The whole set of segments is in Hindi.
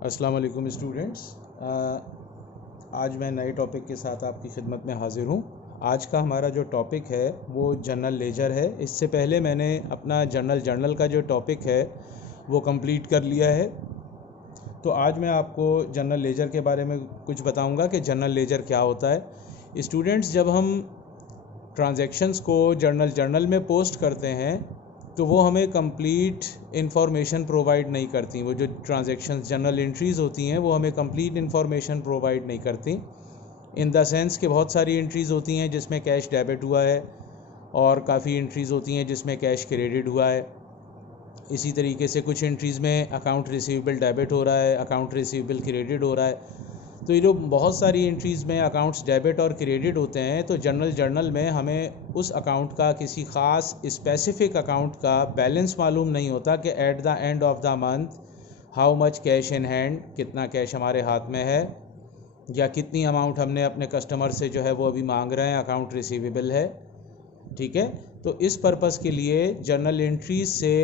अस्सलाम वालेकुम स्टूडेंट्स। आज मैं नए टॉपिक के साथ आपकी खिदमत में हाज़िर हूँ। आज का हमारा जो टॉपिक है वो जनरल लेजर है। इससे पहले मैंने अपना जर्नल का जो टॉपिक है वो कंप्लीट कर लिया है। तो आज मैं आपको जनरल लेजर के बारे में कुछ बताऊंगा कि जनरल लेजर क्या होता है। स्टूडेंट्स, जब हम ट्रांजैक्शंस को जर्नल में पोस्ट करते हैं तो वो हमें कंप्लीट इन्फॉर्मेशन प्रोवाइड नहीं करती। वो जो ट्रांजैक्शंस जर्नल एंट्रीज़ होती हैं वो हमें कंप्लीट इन्फॉर्मेशन प्रोवाइड नहीं करती, इन द सेंस कि बहुत सारी एंट्रीज़ होती हैं जिसमें कैश डेबिट हुआ है और काफ़ी एंट्रीज़ होती हैं जिसमें कैश क्रेडिट हुआ है। इसी तरीके से कुछ एंट्रीज़ में अकाउंट रिसीवेबल डेबिट हो रहा है, अकाउंट रिसीवेबल क्रेडिट हो रहा है। तो ये जो बहुत सारी एंट्रीज़ में अकाउंट्स डेबिट और क्रेडिट होते हैं, तो जर्नल में हमें उस अकाउंट का, किसी ख़ास स्पेसिफ़िक अकाउंट का बैलेंस मालूम नहीं होता कि at the end of the month how much cash in hand, कितना कैश हमारे हाथ में है, या कितनी अमाउंट हमने अपने कस्टमर से जो है वो अभी मांग रहे हैं, अकाउंट रिसीवेबल है। ठीक है, तो इस पर्पज़ के लिए जर्नल एंट्रीज से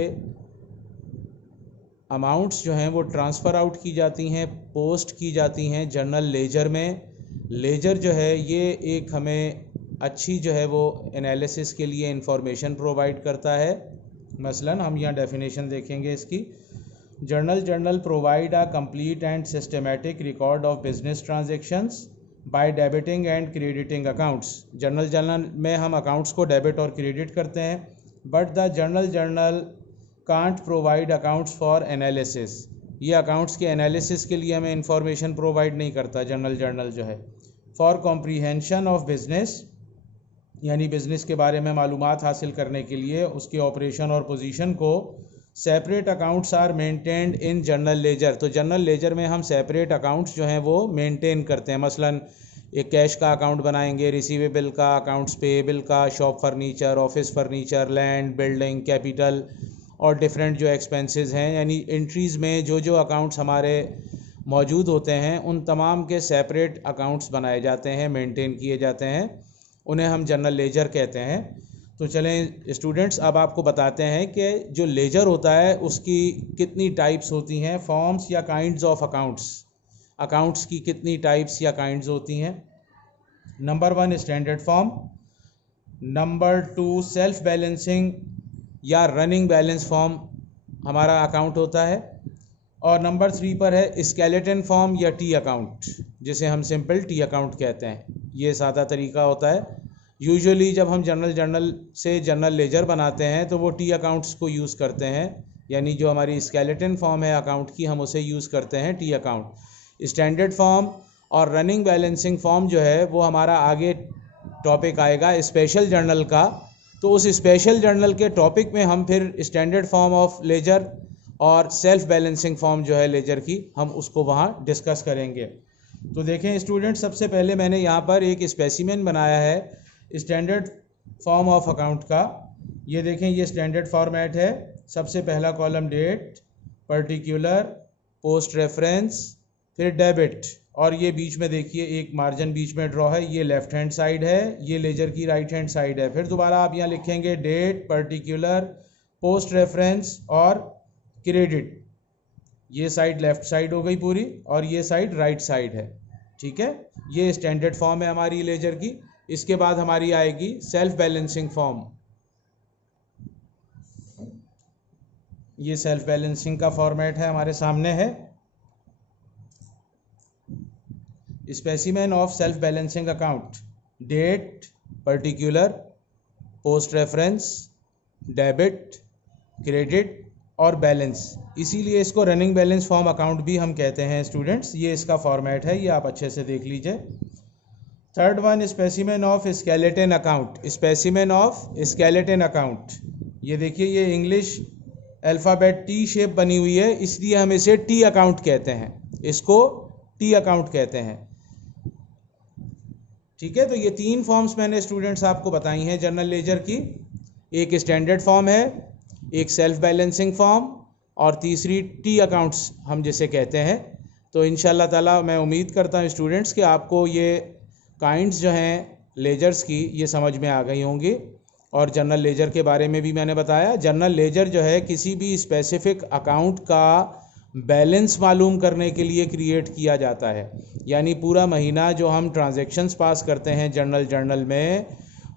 अमाउंट्स जो हैं वो ट्रांसफ़र आउट की जाती हैं, पोस्ट की जाती हैं जर्नल लेजर में। लेजर जो है ये एक हमें अच्छी जो है वो एनालिसिस के लिए इंफॉर्मेशन प्रोवाइड करता है। मसलन हम यहाँ डेफिनेशन देखेंगे इसकी। Journal provide a complete and systematic record of business transactions by debiting and crediting accounts. Journal में हम अकाउंट्स को डेबिट और क्रेडिट करते हैं, but the journal can't provide accounts for analysis. ये अकाउंट्स के एनालिसिस के लिए हमें इंफॉर्मेशन प्रोवाइड नहीं करता जर्नल जो है। फॉर कॉम्प्रीहेंशन ऑफ बिजनेस, यानी बिजनेस के बारे में मालूमात हासिल करने के लिए, उसके ऑपरेशन और पोजीशन को, separate accounts are maintained in journal ledger. तो जर्नल लेजर में हम सेपरेट अकाउंट्स जो हैं वो मेंटेन करते हैं। मसलन एक कैश का अकाउंट बनाएंगे, रिसीवेबल का, अकाउंट्स पेएबल का, shop furniture, office furniture, land, building, capital और डिफरेंट जो एक्सपेंसेस हैं, यानी एंट्रीज़ में जो अकाउंट्स हमारे मौजूद होते हैं उन तमाम के सेपरेट अकाउंट्स बनाए जाते हैं, मेंटेन किए जाते हैं, उन्हें हम जनरल लेजर कहते हैं। तो चलें स्टूडेंट्स, अब आपको बताते हैं कि जो लेजर होता है उसकी कितनी टाइप्स होती हैं, फॉर्म्स या काइंड्स ऑफ अकाउंट्स की कितनी टाइप्स या काइंड्स होती हैं। Number 1 standard form, number 2 self balancing या रनिंग बैलेंस फॉर्म हमारा अकाउंट होता है, और नंबर 3 पर है स्केलेटन फॉर्म या टी अकाउंट, जिसे हम सिंपल टी अकाउंट कहते हैं। ये सादा तरीका होता है। यूजुअली जब हम जर्नल से जर्नल लेजर बनाते हैं तो वो टी अकाउंट्स को यूज़ करते हैं, यानी जो हमारी स्केलेटन फॉर्म है अकाउंट की, हम उसे यूज़ करते हैं टी अकाउंट। स्टैंडर्ड फॉर्म और रनिंग बैलेंसिंग फॉर्म जो है वो हमारा आगे टॉपिक आएगा स्पेशल जर्नल का। तो उस स्पेशल जर्नल के टॉपिक में हम फिर स्टैंडर्ड फॉर्म ऑफ लेजर और सेल्फ बैलेंसिंग फॉर्म जो है लेजर की, हम उसको वहाँ डिस्कस करेंगे। तो देखें स्टूडेंट, सबसे पहले मैंने यहाँ पर एक स्पेसिमेन बनाया है स्टैंडर्ड फॉर्म ऑफ अकाउंट का। ये देखें, ये स्टैंडर्ड फॉर्मेट है। सबसे पहला column date, particular, post reference, फिर डेबिट, और ये बीच में देखिए एक मार्जिन बीच में ड्रॉ है, ये लेफ्ट हैंड साइड है, ये लेजर की राइट हैंड साइड है। फिर दोबारा आप यहाँ लिखेंगे डेट, पर्टिकुलर, पोस्ट रेफरेंस और क्रेडिट। ये साइड लेफ्ट साइड हो गई पूरी और ये साइड राइट साइड है। ठीक है, ये स्टैंडर्ड फॉर्म है हमारी लेजर की। इसके बाद हमारी आएगी सेल्फ बैलेंसिंग फॉर्म। ये सेल्फ बैलेंसिंग का फॉर्मेट है, हमारे सामने है। Specimen of self balancing account, date, particular, post reference, debit, credit और बैलेंस। इसीलिए इसको रनिंग बैलेंस फॉर्म अकाउंट भी हम कहते हैं स्टूडेंट्स। ये इसका फॉर्मेट है, ये आप अच्छे से देख लीजिए। Third one specimen of skeleton account, specimen of skeleton account. ये देखिए, ये इंग्लिश अल्फ़ाबेट टी शेप बनी हुई है, इसलिए हम इसे टी अकाउंट कहते हैं, इसको टी अकाउंट कहते हैं। ठीक है, तो ये 3 फॉर्म्स मैंने स्टूडेंट्स आपको बताई हैं जर्नल लेजर की। एक स्टैंडर्ड फॉर्म है, एक सेल्फ बैलेंसिंग फॉर्म, और तीसरी टी अकाउंट्स हम जिसे कहते हैं। तो इंशाल्लाह ताला मैं उम्मीद करता हूँ स्टूडेंट्स कि आपको ये काइंड्स जो हैं लेजर्स की ये समझ में आ गई होंगी। और जर्नल लेजर के बारे में भी मैंने बताया। जर्नल लेजर जो है किसी भी स्पेसिफिक अकाउंट का बैलेंस मालूम करने के लिए क्रिएट किया जाता है। यानी पूरा महीना जो हम ट्रांजैक्शंस पास करते हैं जर्नल में,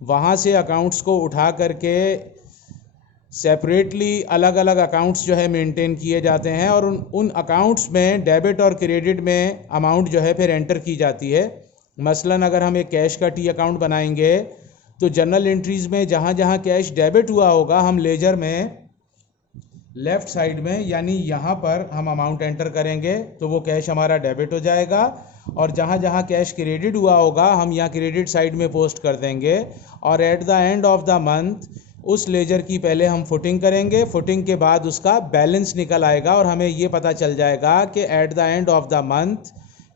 वहाँ से अकाउंट्स को उठा करके सेपरेटली अलग अलग अकाउंट्स जो है मेंटेन किए जाते हैं, और उन अकाउंट्स में डेबिट और क्रेडिट में अमाउंट जो है फिर एंटर की जाती है। मसलन अगर हम एक कैश का टी अकाउंट बनाएंगे तो जर्नल एंट्रीज़ में जहाँ जहाँ कैश डेबिट हुआ होगा, हम लेजर में लेफ़्ट साइड में यानी यहाँ पर हम अमाउंट एंटर करेंगे तो वो कैश हमारा डेबिट हो जाएगा, और जहाँ जहाँ कैश क्रेडिट हुआ होगा हम यहाँ क्रेडिट साइड में पोस्ट कर देंगे। और at the end of the month उस लेजर की पहले हम फुटिंग करेंगे, फुटिंग के बाद उसका बैलेंस निकल आएगा और हमें ये पता चल जाएगा कि at the end of the month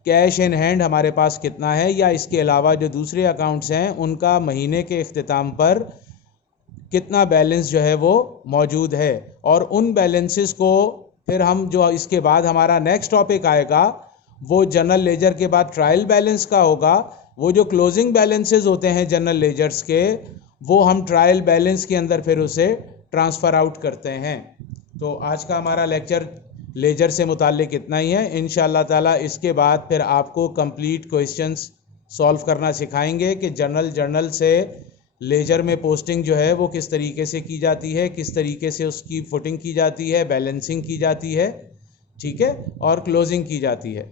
cash in hand हमारे पास कितना है, या इसके अलावा जो दूसरे अकाउंट्स हैं उनका महीने के इख्तिताम पर कितना बैलेंस जो है वो मौजूद है। और उन बैलेंसेस को फिर हम जो इसके बाद हमारा नेक्स्ट टॉपिक आएगा वो जनरल लेजर के बाद ट्रायल बैलेंस का होगा। वो जो क्लोजिंग बैलेंसेस होते हैं जनरल लेजर्स के, वो हम ट्रायल बैलेंस के अंदर फिर उसे ट्रांसफ़र आउट करते हैं। तो आज का हमारा लेक्चर लेजर से मुताल्लिक इतना ही है। इंशाअल्लाह ताला इसके बाद फिर आपको कंप्लीट क्वेश्चंस सॉल्व करना सिखाएंगे कि जर्नल से लेजर में पोस्टिंग जो है वो किस तरीके से की जाती है, किस तरीके से उसकी फुटिंग की जाती है, बैलेंसिंग की जाती है, ठीक है, और क्लोजिंग की जाती है।